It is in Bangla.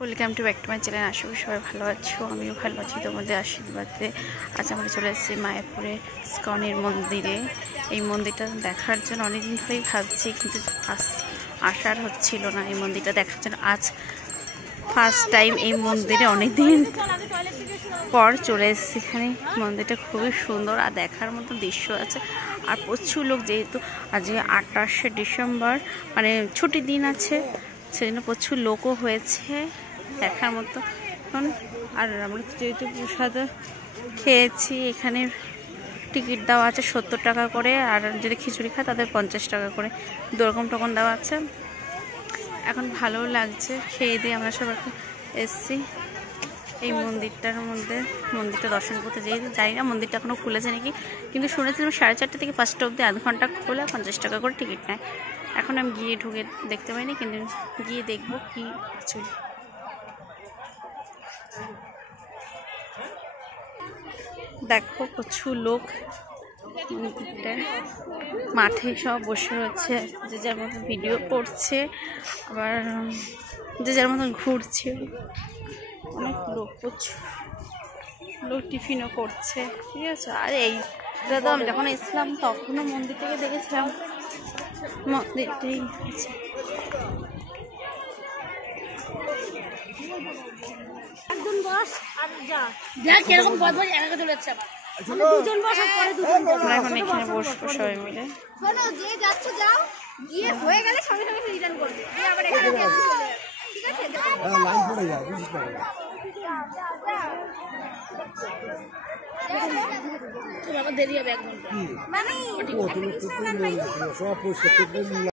Welcome to back to my channel. আশা করি সবাই ভালো আছো, আমিও ভালো আছি তোমাদের আশীর্বাদে। আজ আমরা চলে এসেছি মায়াপুরে ইসকনের মন্দিরে। এই মন্দিরটা দেখার জন্য অনেকদিন ধরেই ভাবছি, কিন্তু আসার হচ্ছিল না এই মন্দিরটা দেখার জন্য। আজ ফার্স্ট টাইম এই মন্দিরে অনেকদিন পর চলে এসেছি। এখানে মন্দিরটা খুবই সুন্দর আর দেখার মতো দৃশ্য আছে। আর প্রচুর লোক, যেহেতু আজকে 28শে ডিসেম্বর, মানে ছুটির দিন আছে, সেজন্য প্রচুর লোকও হয়েছে দেখার মতো। আর আমরা যেহেতু প্রসাদ খেয়েছি, এখানে টিকিট দেওয়া আছে 70 টাকা করে, আর যদি খিচুড়ি খায় তাদের 50 টাকা করে, দুরকম টোকন দেওয়া আছে। এখন ভালো লাগছে, খেয়ে দিয়ে আমরা সব এখন এসছি এই মন্দিরটার মধ্যে। মন্দিরটা দর্শন করতে যাই না, মন্দিরটা এখনও খুলেছে নাকি, কিন্তু শুনেছিলাম 4:30 থেকে 5টা অবধি আধ ঘন্টা খোলা, 50 টাকা করে টিকিট নেয়। এখন আমি গিয়ে ঢুকে দেখতে পাইনি, কিন্তু গিয়ে দেখবো কি কিছু। দেখো প্রচুর লোক মাঠে সব বসে রয়েছে, যে যার মতো ভিডিও করছে, আবার যে যার মতো ঘুরছে। অনেক লোক, প্রচুর লোক টিফিনও করছে, ঠিক আছে। আর এইটা তো আমি যখন এসলাম তখনও মন্দির থেকে দেখেছিলাম মন্দিরটাই আছে। এখন এখানে বসবো সবাই মিলে। দেরি হবে 1 ঘন্টা।